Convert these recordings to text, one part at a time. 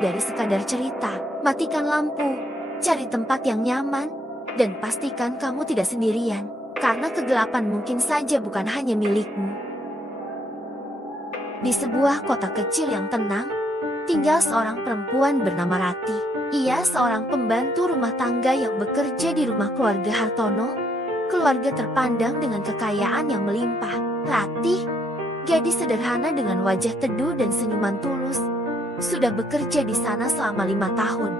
lebih dari sekadar cerita. Matikan lampu, cari tempat yang nyaman, dan pastikan kamu tidak sendirian, karena kegelapan mungkin saja bukan hanya milikmu. Di sebuah kota kecil yang tenang, tinggal seorang perempuan bernama Rati. Ia seorang pembantu rumah tangga yang bekerja di rumah keluarga Hartono, keluarga terpandang dengan kekayaan yang melimpah. Rati, gadis sederhana dengan wajah teduh dan senyuman tulus, sudah bekerja di sana selama 5 tahun.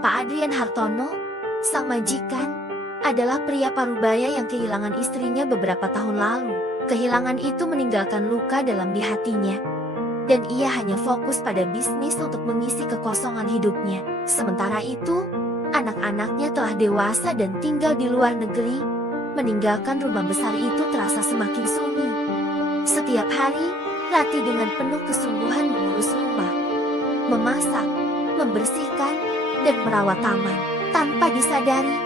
Pak Adrian Hartono, sang majikan, adalah pria parubaya yang kehilangan istrinya beberapa tahun lalu. Kehilangan itu meninggalkan luka dalam di hatinya, dan ia hanya fokus pada bisnis untuk mengisi kekosongan hidupnya. Sementara itu, anak-anaknya telah dewasa dan tinggal di luar negeri, meninggalkan rumah besar itu terasa semakin sunyi. Setiap hari, Rati dengan penuh kesungguhan mengurus rumah, memasak, membersihkan, dan merawat taman. Tanpa disadari,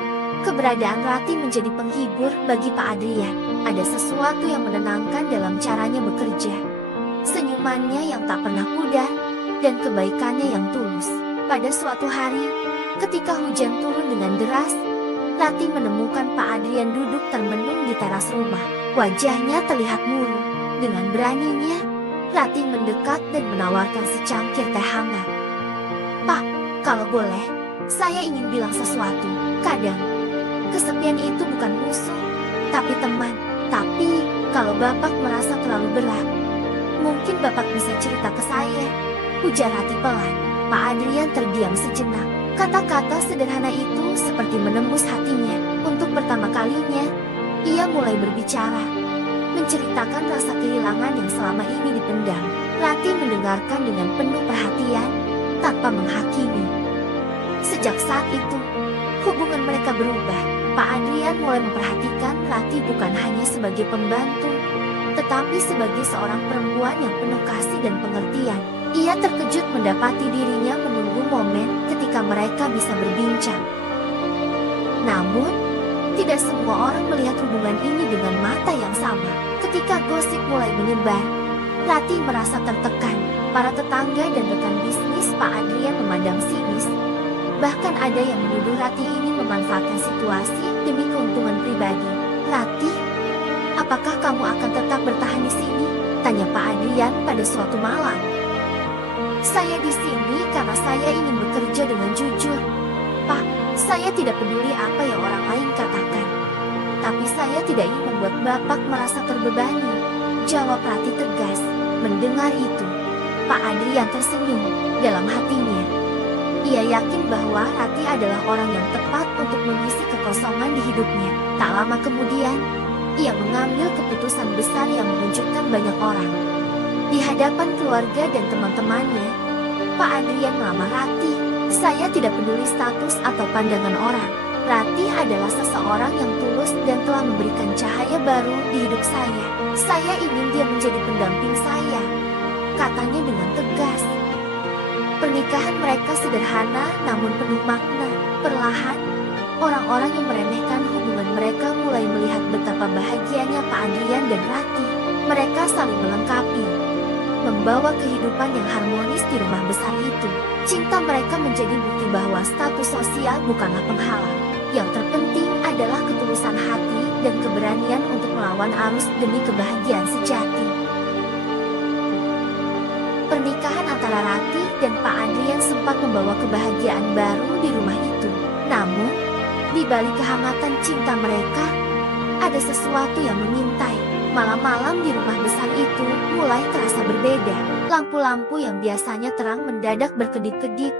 keberadaan Rati menjadi penghibur bagi Pak Adrian. Ada sesuatu yang menenangkan dalam caranya bekerja. Senyumannya yang tak pernah pudar, dan kebaikannya yang tulus. Pada suatu hari, ketika hujan turun dengan deras, Rati menemukan Pak Adrian duduk termenung di teras rumah. Wajahnya terlihat murung. Dengan beraninya, Rati mendekat dan menawarkan secangkir teh hangat. "Pak, kalau boleh, saya ingin bilang sesuatu. Kadang, kesepian itu bukan musuh, tapi teman. Tapi, kalau Bapak merasa terlalu berat, mungkin Bapak bisa cerita ke saya," ujar Rati pelan. Pak Adrian terdiam sejenak. Kata-kata sederhana itu seperti menembus hatinya. Untuk pertama kalinya, ia mulai berbicara, menceritakan rasa kehilangan yang selama ini dipendam. Rati mendengarkan dengan penuh perhatian, tanpa menghakimi. Sejak saat itu, hubungan mereka berubah. Pak Adrian mulai memperhatikan Rati bukan hanya sebagai pembantu, tetapi sebagai seorang perempuan yang penuh kasih dan pengertian. Ia terkejut mendapati dirinya menunggu momen ketika mereka bisa berbincang. Namun, tidak semua orang melihat hubungan ini dengan mata yang sama. Ketika gosip mulai menyebar, Rati merasa tertekan. Para tetangga dan rekan bisnis Pak Adrian memandang sinis. Bahkan ada yang menuduh Rati ini memanfaatkan situasi demi keuntungan pribadi. "Rati, apakah kamu akan tetap bertahan di sini?" tanya Pak Adrian pada suatu malam. "Saya di sini karena saya ingin bekerja dengan jujur, Pak. Saya tidak peduli apa yang orang lain katakan. Tapi saya tidak ingin membuat Bapak merasa terbebani," jawab Rati tegas. Mendengar itu, Pak Adrian tersenyum dalam hatinya. Ia yakin bahwa Rati adalah orang yang tepat untuk mengisi kekosongan di hidupnya. Tak lama kemudian, ia mengambil keputusan besar yang mengejutkan banyak orang. Di hadapan keluarga dan teman-temannya, Pak Adrian melamar Rati. "Saya tidak peduli status atau pandangan orang. Rati adalah seseorang yang tulus dan telah memberikan cahaya baru di hidup saya. Saya ingin dia menjadi pendamping saya," katanya dengan tegas. Pernikahan mereka sederhana namun penuh makna. Perlahan, orang-orang yang meremehkan hubungan mereka mulai melihat betapa bahagianya Pak Adrian dan Rati. Mereka saling melengkapi, membawa kehidupan yang harmonis di rumah besar itu. Cinta mereka menjadi bukti bahwa status sosial bukanlah penghalang. Yang terpenting adalah ketulusan hati dan keberanian untuk melawan arus demi kebahagiaan sejati. Pernikahan antara Rati dan Pak Adrian sempat membawa kebahagiaan baru di rumah itu. Namun, di balik kehangatan cinta mereka, ada sesuatu yang mengintai. Malam-malam di rumah besar itu mulai terasa berbeda. Lampu-lampu yang biasanya terang mendadak berkedip-kedip,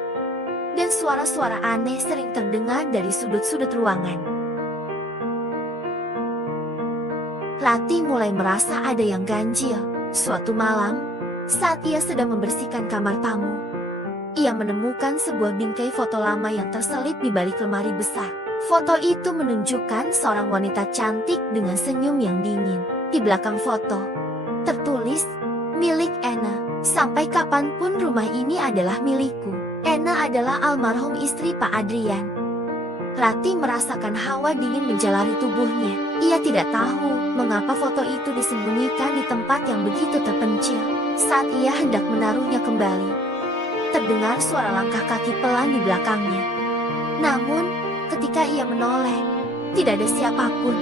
dan suara-suara aneh sering terdengar dari sudut-sudut ruangan. Rati mulai merasa ada yang ganjil. Suatu malam, saat ia sedang membersihkan kamar tamu, ia menemukan sebuah bingkai foto lama yang terselip di balik lemari besar. Foto itu menunjukkan seorang wanita cantik dengan senyum yang dingin. Di belakang foto, tertulis, "Milik Anna. Sampai kapanpun rumah ini adalah milikku." Anna adalah almarhum istri Pak Adrian. Rati merasakan hawa dingin menjalari tubuhnya. Ia tidak tahu mengapa foto itu disembunyikan di tempat yang begitu terpencil. Saat ia hendak menaruhnya kembali, terdengar suara langkah kaki pelan di belakangnya. Namun, ketika ia menoleh, tidak ada siapapun.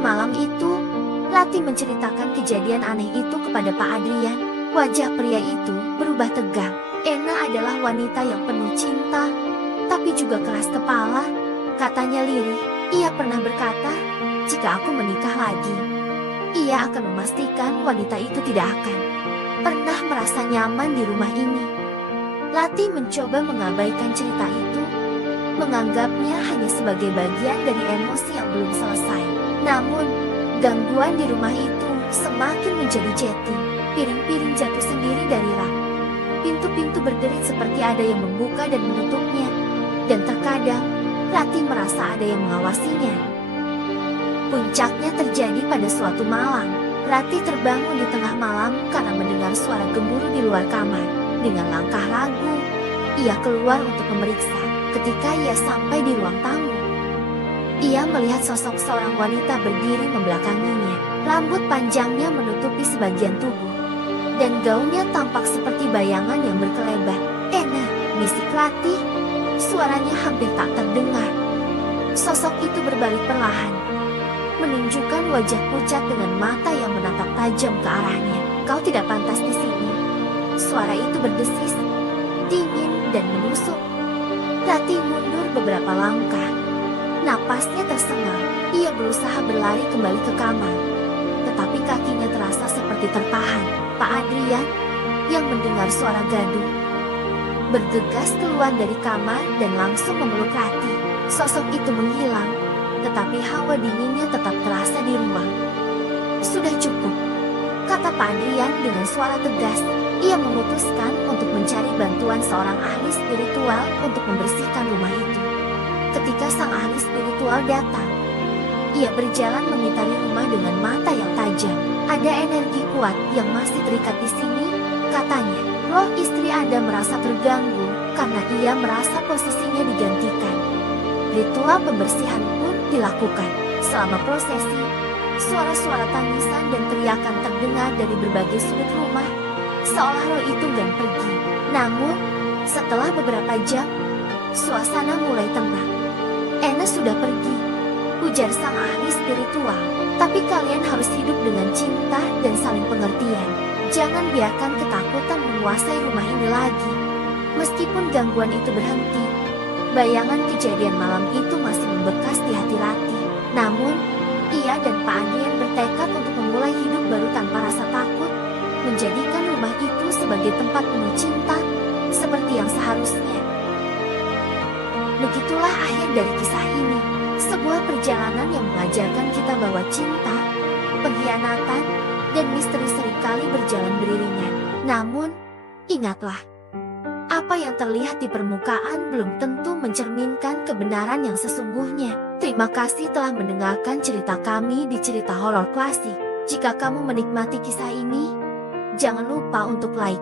Malam itu, Lati menceritakan kejadian aneh itu kepada Pak Adrian. Wajah pria itu berubah tegang. Ena adalah wanita yang penuh cinta, tapi juga keras kepala. Katanya lirih, ia pernah berkata, jika aku menikah lagi, ia akan memastikan wanita itu tidak akan pernah merasa nyaman di rumah ini. Lati mencoba mengabaikan cerita itu, menganggapnya hanya sebagai bagian dari emosi yang belum selesai. Namun, gangguan di rumah itu semakin menjadi jetty. Piring-piring jatuh sendiri dari rak. Pintu-pintu berderit seperti ada yang membuka dan menutupnya. Dan terkadang, Lati merasa ada yang mengawasinya. Puncaknya terjadi pada suatu malam. Lati terbangun di tengah malam karena mendengar suara gemuruh di luar kamar. Dengan langkah ragu, ia keluar untuk memeriksa. Ketika ia sampai di ruang tamu, ia melihat sosok seorang wanita berdiri membelakanginya. Rambut panjangnya menutupi sebagian tubuh, dan gaunnya tampak seperti bayangan yang berkelebat. "Ena," bisik Lati. Suaranya hampir tak terdengar. Sosok itu berbalik perlahan, menunjukkan wajah pucat dengan mata yang menatap tajam ke arahnya. "Kau tidak pantas di sini." Suara itu berdesis, dingin dan menusuk. Lati mundur beberapa langkah. Napasnya tersengal. Ia berusaha berlari kembali ke kamar, tetapi kakinya terasa seperti tertahan. Pak Adrian, yang mendengar suara gaduh, bergegas keluar dari kamar dan langsung memeluk Lati. Sosok itu menghilang, tetapi hawa dinginnya tetap terasa di ruang. "Sudah cukup," kata Pak Adrian dengan suara tegas. Ia memutuskan untuk mencari bantuan seorang ahli spiritual untuk membersihkan rumah itu. Ketika sang ahli spiritual datang, ia berjalan mengitari rumah dengan mata yang tajam. "Ada energi kuat yang masih terikat di sini," katanya. "Roh istri Anda merasa terganggu karena ia merasa posisinya digantikan." Ritual pembersihan pun dilakukan. Selama prosesi, suara-suara tangisan dan teriakan terdengar dari berbagai sudut rumah, seolah roh itu enggan pergi. Namun, setelah beberapa jam, suasana mulai tenang. "Ena sudah pergi," ujar sang ahli spiritual. "Tapi kalian harus hidup dengan cinta dan saling pengertian. Jangan biarkan ketakutan menguasai rumah ini lagi." Meskipun gangguan itu berhenti, bayangan kejadian malam itu masih membekas di hati Lati. Namun, ia dan Pak Adrian bertekad untuk memulai hidup baru tanpa rasa takut, menjadikan rumah itu sebagai tempat penuh cinta, seperti yang seharusnya. Begitulah akhir dari kisah ini. Sebuah perjalanan yang mengajarkan kita bahwa cinta, pengkhianatan, dan misteri seringkali berjalan beriringan. Namun, ingatlah, apa yang terlihat di permukaan belum tentu mencerminkan kebenaran yang sesungguhnya. Terima kasih telah mendengarkan cerita kami di Cerita Horor Klasik. Jika kamu menikmati kisah ini, jangan lupa untuk like,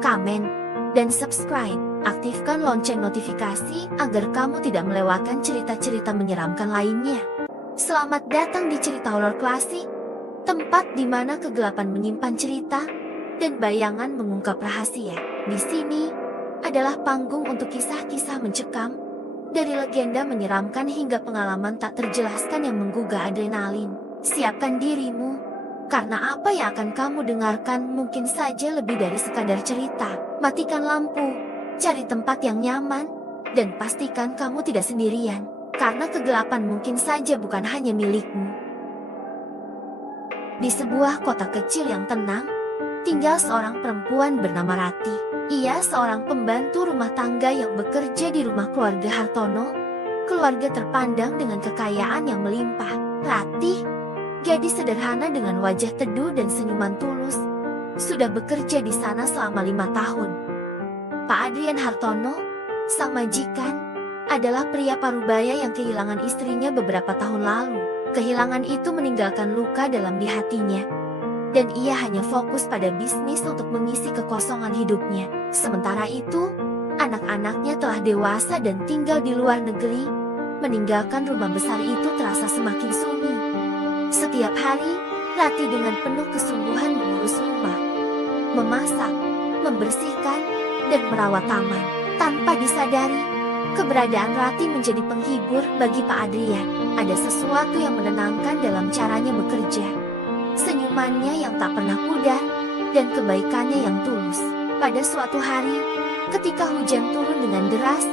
komen, dan subscribe. Aktifkan lonceng notifikasi agar kamu tidak melewatkan cerita-cerita menyeramkan lainnya. Selamat datang di Cerita Horor Klasik, tempat di mana kegelapan menyimpan cerita dan bayangan mengungkap rahasia. Di sini adalah panggung untuk kisah-kisah mencekam, dari legenda menyeramkan hingga pengalaman tak terjelaskan yang menggugah adrenalin. Siapkan dirimu, karena apa yang akan kamu dengarkan mungkin saja lebih dari sekadar cerita. Matikan lampu, cari tempat yang nyaman, dan pastikan kamu tidak sendirian, karena kegelapan mungkin saja bukan hanya milikmu. Di sebuah kota kecil yang tenang, tinggal seorang perempuan bernama Rati. Ia seorang pembantu rumah tangga yang bekerja di rumah keluarga Hartono, keluarga terpandang dengan kekayaan yang melimpah. Rati, gadis sederhana dengan wajah teduh dan senyuman tulus, sudah bekerja di sana selama 5 tahun. Pak Adrian Hartono, sang majikan, adalah pria parubaya yang kehilangan istrinya beberapa tahun lalu. Kehilangan itu meninggalkan luka dalam di hatinya, dan ia hanya fokus pada bisnis untuk mengisi kekosongan hidupnya. Sementara itu, anak-anaknya telah dewasa dan tinggal di luar negeri, meninggalkan rumah besar itu terasa semakin sunyi. Setiap hari, Rati dengan penuh kesungguhan mengurus rumah, memasak, membersihkan, dan merawat taman. Tanpa disadari, keberadaan Rati menjadi penghibur bagi Pak Adrian. Ada sesuatu yang menenangkan dalam caranya bekerja. Senyumannya yang tak pernah pudar, dan kebaikannya yang tulus. Pada suatu hari, ketika hujan turun dengan deras,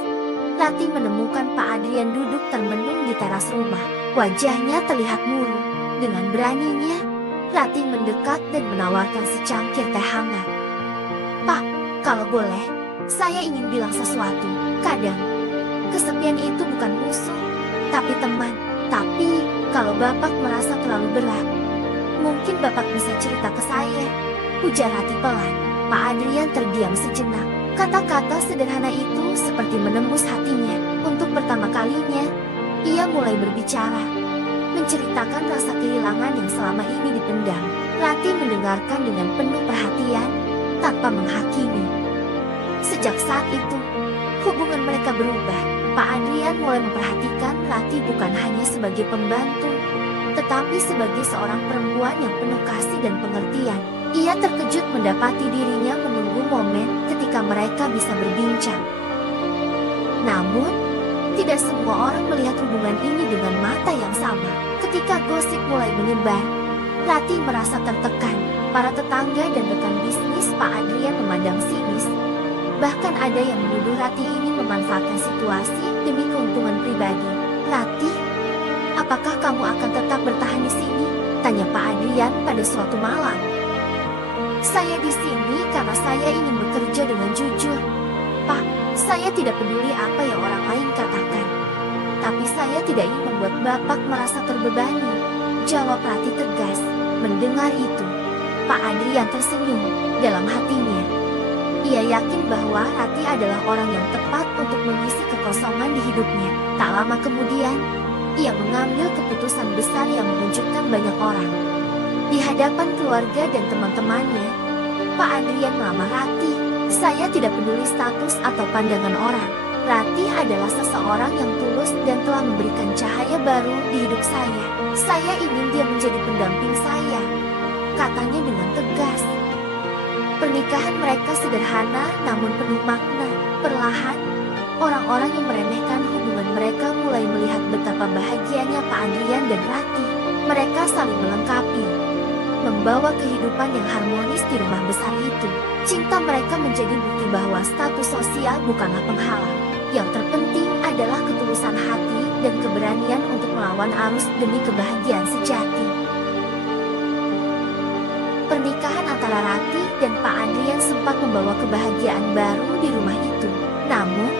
Rati menemukan Pak Adrian duduk termenung di teras rumah. Wajahnya terlihat murung. Dengan beraninya, Rati mendekat dan menawarkan secangkir teh hangat. "Pak, kalau boleh, saya ingin bilang sesuatu. Kadang, kesepian itu bukan musuh, tapi teman. Tapi, kalau Bapak merasa terlalu berat, mungkin Bapak bisa cerita ke saya," ujar Rati pelan. Pak Adrian terdiam sejenak. Kata-kata sederhana itu seperti menembus hatinya. Untuk pertama kalinya, ia mulai berbicara, menceritakan rasa kehilangan yang selama ini dipendam. Rati mendengarkan dengan penuh perhatian, tanpa menghakimi. Sejak saat itu, hubungan mereka berubah. Pak Adrian mulai memperhatikan Rati bukan hanya sebagai pembantu, tetapi sebagai seorang perempuan yang penuh kasih dan pengertian. Ia terkejut mendapati dirinya menunggu momen ketika mereka bisa berbincang. Namun, tidak semua orang melihat hubungan ini dengan mata yang sama. Ketika gosip mulai menyebar, Rati merasa tertekan. Para tetangga dan rekan bisnis Pak Adrian memandang sinis. Bahkan ada yang menuduh Rati ingin memanfaatkan situasi demi keuntungan pribadi. "Rati, apakah kamu akan tetap bertahan di sini?" tanya Pak Adrian pada suatu malam. "Saya di sini karena saya ingin bekerja dengan jujur, Pak. Saya tidak peduli apa yang orang lain katakan. Tapi saya tidak ingin membuat Bapak merasa terbebani," jawab Rati tegas. Mendengar itu, Pak Adrian tersenyum dalam hatinya. Ia yakin bahwa Rati adalah orang yang tepat untuk mengisi kekosongan di hidupnya. Tak lama kemudian, ia mengambil keputusan besar yang mengejutkan banyak orang. Di hadapan keluarga dan teman-temannya, Pak Adrian melamar Rati. "Saya tidak peduli status atau pandangan orang. Rati adalah seseorang yang tulus dan telah memberikan cahaya baru di hidup saya. Saya ingin dia menjadi pendamping saya," katanya dengan tegas. Pernikahan mereka sederhana namun penuh makna. Perlahan, orang-orang yang meremehkan hubungan mereka mulai melihat betapa bahagianya Pak Adrian dan Rati. Mereka saling melengkapi, membawa kehidupan yang harmonis di rumah besar itu. Cinta mereka menjadi bukti bahwa status sosial bukanlah penghalang. Yang terpenting adalah ketulusan hati dan keberanian untuk melawan arus demi kebahagiaan sejati. Pernikahan antara Rati dan Pak Adrian sempat membawa kebahagiaan baru di rumah itu. Namun,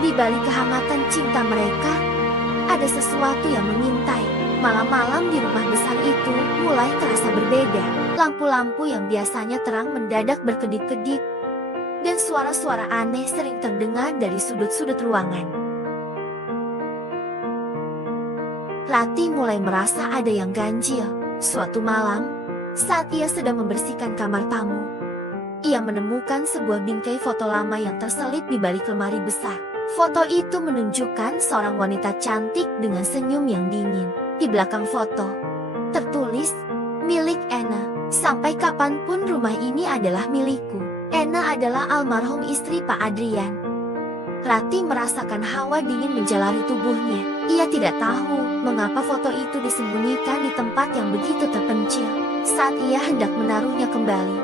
di balik kehangatan cinta mereka, ada sesuatu yang mengintai. Malam-malam di rumah besar itu mulai terasa berbeda. Lampu-lampu yang biasanya terang mendadak berkedip-kedip, dan suara-suara aneh sering terdengar dari sudut-sudut ruangan. Rati mulai merasa ada yang ganjil. Suatu malam, saat ia sedang membersihkan kamar tamu, ia menemukan sebuah bingkai foto lama yang terselip di balik lemari besar. Foto itu menunjukkan seorang wanita cantik dengan senyum yang dingin. Di belakang foto, tertulis, "Milik Anna. Sampai kapanpun rumah ini adalah milikku." Anna adalah almarhum istri Pak Adrian. Rati merasakan hawa dingin menjalari tubuhnya. Ia tidak tahu mengapa foto itu disembunyikan di tempat yang begitu terpencil. Saat ia hendak menaruhnya kembali,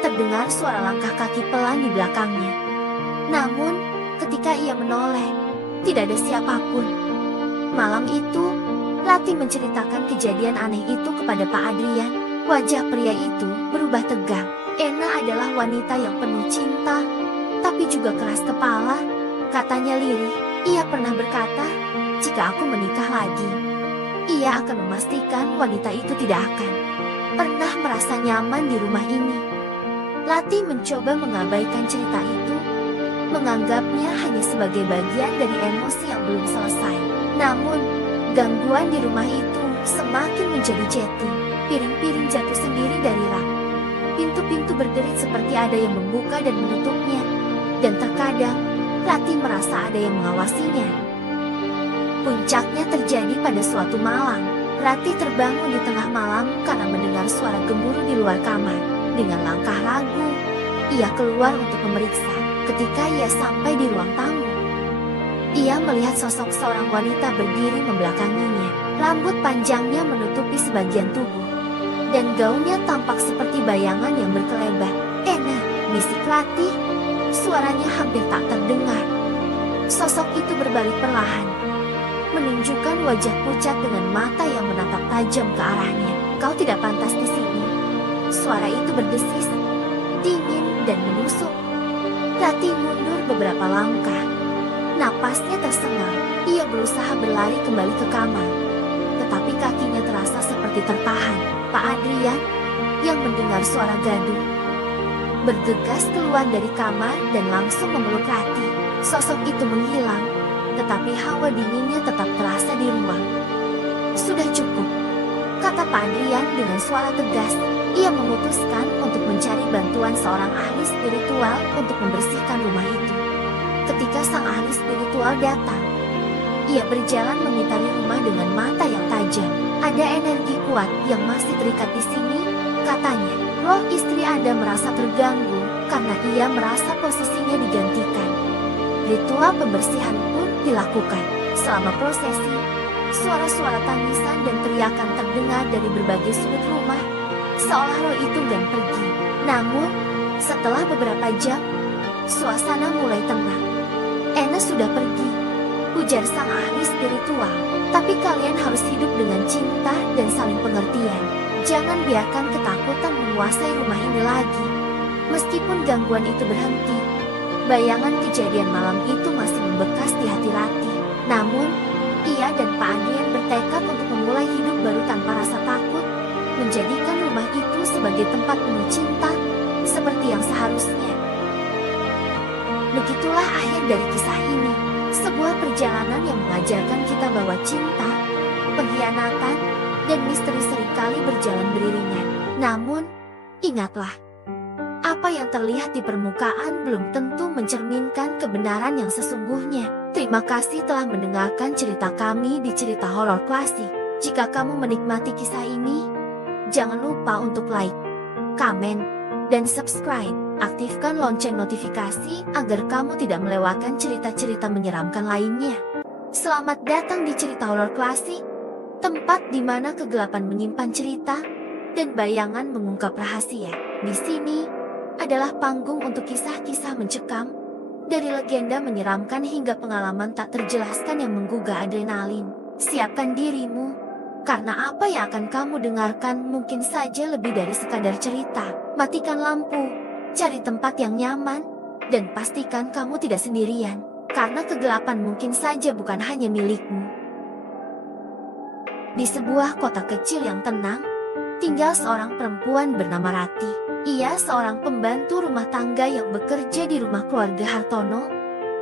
terdengar suara langkah kaki pelan di belakangnya. Namun, ketika ia menoleh, tidak ada siapapun. Malam itu, Rati menceritakan kejadian aneh itu kepada Pak Adrian. Wajah pria itu berubah tegang. Anna adalah wanita yang penuh cinta, tapi juga keras kepala, katanya lirih. Ia pernah berkata, "Jika aku menikah lagi, ia akan memastikan wanita itu tidak akan pernah merasa nyaman di rumah ini." Rati mencoba mengabaikan cerita itu, menganggapnya hanya sebagai bagian dari emosi yang belum selesai. Namun, gangguan di rumah itu semakin menjadi jeti. Piring-piring jatuh sendiri dari rak. Pintu-pintu berderit seperti ada yang membuka dan menutupnya. Dan terkadang, Rati merasa ada yang mengawasinya. Puncaknya terjadi pada suatu malam. Rati terbangun di tengah malam karena mendengar suara gemuruh di luar kamar. Dengan langkah ragu, ia keluar untuk memeriksa. Ketika ia sampai di ruang tamu, ia melihat sosok seorang wanita berdiri membelakanginya. Rambut panjangnya menutupi sebagian tubuh, dan gaunnya tampak seperti bayangan yang berkelebat. "Ena," bisik Ratih. Suaranya hampir tak terdengar. Sosok itu berbalik perlahan, menunjukkan wajah pucat dengan mata yang menatap tajam ke arahnya. "Kau tidak pantas di sini." Suara itu berdesis, dingin dan menusuk. Ratih mundur beberapa langkah. Napasnya tersengal. Ia berusaha berlari kembali ke kamar, tetapi kakinya terasa seperti tertahan. Pak Adrian, yang mendengar suara gaduh, bergegas keluar dari kamar dan langsung memeluk Ratih. Sosok itu menghilang, tetapi hawa dinginnya tetap terasa di ruang. "Sudah cukup," kata Pak Adrian dengan suara tegas. Ia memutuskan untuk mencari bantuan seorang ahli spiritual untuk membersihkan rumah itu. Ketika sang ahli spiritual datang, ia berjalan mengitari rumah dengan mata yang tajam. "Ada energi kuat yang masih terikat di sini," katanya. "Roh istri Anda merasa terganggu karena ia merasa posisinya digantikan." Ritual pembersihan pun dilakukan. Selama prosesi, suara-suara tangisan dan teriakan terdengar dari berbagai sudut rumah, seolah roh itu enggan pergi. Namun, setelah beberapa jam, suasana mulai tenang. "Ena sudah pergi," ujar sang ahli spiritual. "Tapi kalian harus hidup dengan cinta dan saling pengertian. Jangan biarkan ketakutan menguasai rumah ini lagi." Meskipun gangguan itu berhenti, bayangan kejadian malam itu masih membekas di hati Ratih. Namun, ia dan Pak Adrian bertekad untuk memulai hidup baru tanpa rasa takut, menjadikan rumah itu sebagai tempat penuh cinta, seperti yang seharusnya. Begitulah akhir dari kisah ini. Sebuah perjalanan yang mengajarkan kita bahwa cinta, pengkhianatan, dan misteri seringkali berjalan beriringan. Namun, ingatlah, apa yang terlihat di permukaan belum tentu mencerminkan kebenaran yang sesungguhnya. Terima kasih telah mendengarkan cerita kami di Cerita Horor Klasik. Jika kamu menikmati kisah ini, jangan lupa untuk like, komen, dan subscribe. Aktifkan lonceng notifikasi agar kamu tidak melewatkan cerita-cerita menyeramkan lainnya. Selamat datang di Cerita Horor Klasik, tempat di mana kegelapan menyimpan cerita dan bayangan mengungkap rahasia. Di sini adalah panggung untuk kisah-kisah mencekam, dari legenda menyeramkan hingga pengalaman tak terjelaskan yang menggugah adrenalin. Siapkan dirimu, karena apa yang akan kamu dengarkan mungkin saja lebih dari sekadar cerita. Matikan lampu, cari tempat yang nyaman, dan pastikan kamu tidak sendirian, karena kegelapan mungkin saja bukan hanya milikmu. Di sebuah kota kecil yang tenang, tinggal seorang perempuan bernama Ratih. Ia seorang pembantu rumah tangga yang bekerja di rumah keluarga Hartono,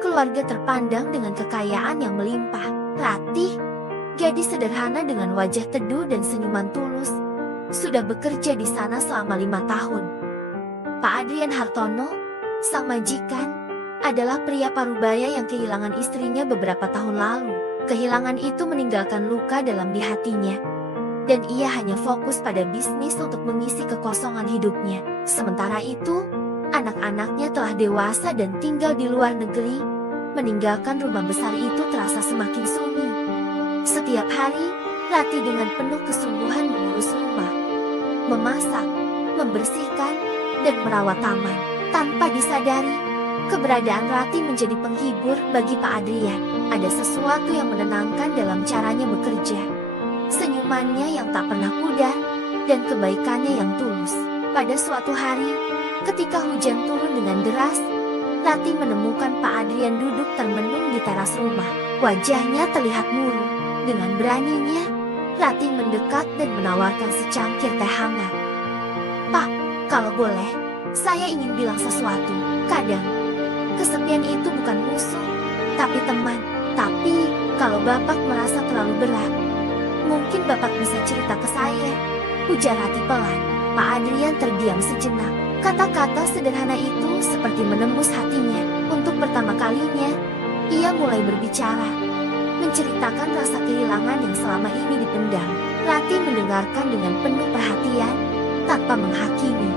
keluarga terpandang dengan kekayaan yang melimpah. Ratih, gadis sederhana dengan wajah teduh dan senyuman tulus, sudah bekerja di sana selama 5 tahun. Pak Adrian Hartono, sang majikan, adalah pria parubaya yang kehilangan istrinya beberapa tahun lalu. Kehilangan itu meninggalkan luka dalam di hatinya, dan ia hanya fokus pada bisnis untuk mengisi kekosongan hidupnya. Sementara itu, anak-anaknya telah dewasa dan tinggal di luar negeri, meninggalkan rumah besar itu terasa semakin sunyi. Setiap hari, Ratih dengan penuh kesungguhan mengurus rumah, memasak, membersihkan, dan merawat taman. Tanpa disadari, keberadaan Ratih menjadi penghibur bagi Pak Adrian. Ada sesuatu yang menenangkan dalam caranya bekerja, senyumannya yang tak pernah pudar, dan kebaikannya yang tulus. Pada suatu hari, ketika hujan turun dengan deras, Ratih menemukan Pak Adrian duduk termenung di teras rumah. Wajahnya terlihat murung. Dengan beraninya, Ratih mendekat dan menawarkan secangkir teh hangat. "Pak, kalau boleh, saya ingin bilang sesuatu. Kadang, kesepian itu bukan musuh, tapi teman. Tapi, kalau Bapak merasa terlalu berat, mungkin Bapak bisa cerita ke saya," ujar Ratih pelan. Pak Adrian terdiam sejenak. Kata-kata sederhana itu seperti menembus hatinya. Untuk pertama kalinya, ia mulai berbicara, menceritakan rasa kehilangan yang selama ini dipendam. Ratih mendengarkan dengan penuh perhatian, tanpa menghakimi.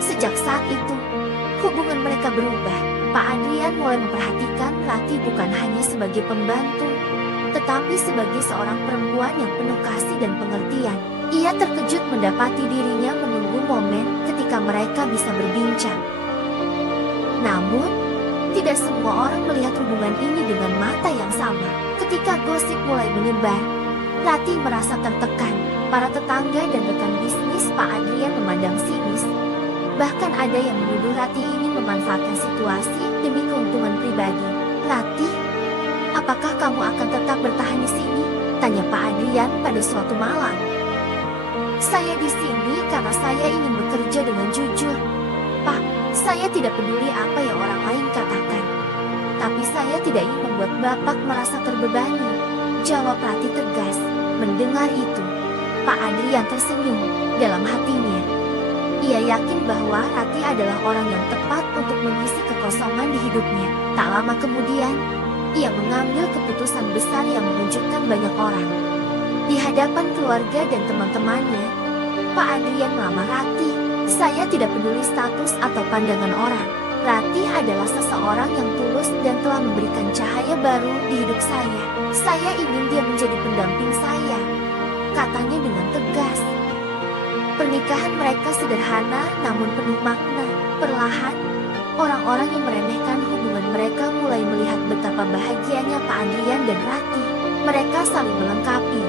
Sejak saat itu, hubungan mereka berubah. Pak Adrian mulai memperhatikan Rati bukan hanya sebagai pembantu, tetapi sebagai seorang perempuan yang penuh kasih dan pengertian. Ia terkejut mendapati dirinya menunggu momen ketika mereka bisa berbincang. Namun, tidak semua orang melihat hubungan ini dengan mata yang sama. Ketika gosip mulai menyebar, Rati merasa tertekan. Para tetangga dan rekan bisnis Pak Adrian memandang sinis. Bahkan ada yang menuduh Rati ingin memanfaatkan situasi demi keuntungan pribadi. "Rati, apakah kamu akan tetap bertahan di sini?" tanya Pak Adrian pada suatu malam. "Saya di sini karena saya ingin bekerja dengan jujur, Pak. Saya tidak peduli apa yang orang lain katakan. Tapi saya tidak ingin membuat Bapak merasa terbebani," jawab Rati tegas. Mendengar itu, Pak Adrian tersenyum dalam hatinya. Ia yakin bahwa Rati adalah orang yang tepat untuk mengisi kekosongan di hidupnya. Tak lama kemudian, ia mengambil keputusan besar yang mengejutkan banyak orang. Di hadapan keluarga dan teman-temannya, Pak Adrian melamar Rati. "Saya tidak peduli status atau pandangan orang. Rati adalah seseorang yang tulus dan telah memberikan cahaya baru di hidup saya. Saya ingin dia menjadi pendamping saya," katanya dengan tegas. Pernikahan mereka sederhana namun penuh makna. Perlahan, orang-orang yang meremehkan hubungan mereka mulai melihat betapa bahagianya Pak Adrian dan Rati. Mereka saling melengkapi,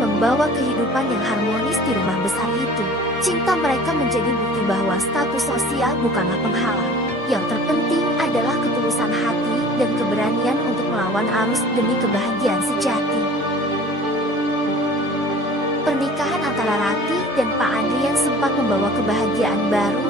membawa kehidupan yang harmonis di rumah besar itu. Cinta mereka menjadi bukti bahwa status sosial bukanlah penghalang. Yang terpenting adalah ketulusan hati dan keberanian untuk melawan arus demi kebahagiaan sejati. Pernikahan antara Rati dan Pak Adrian sempat membawa kebahagiaan baru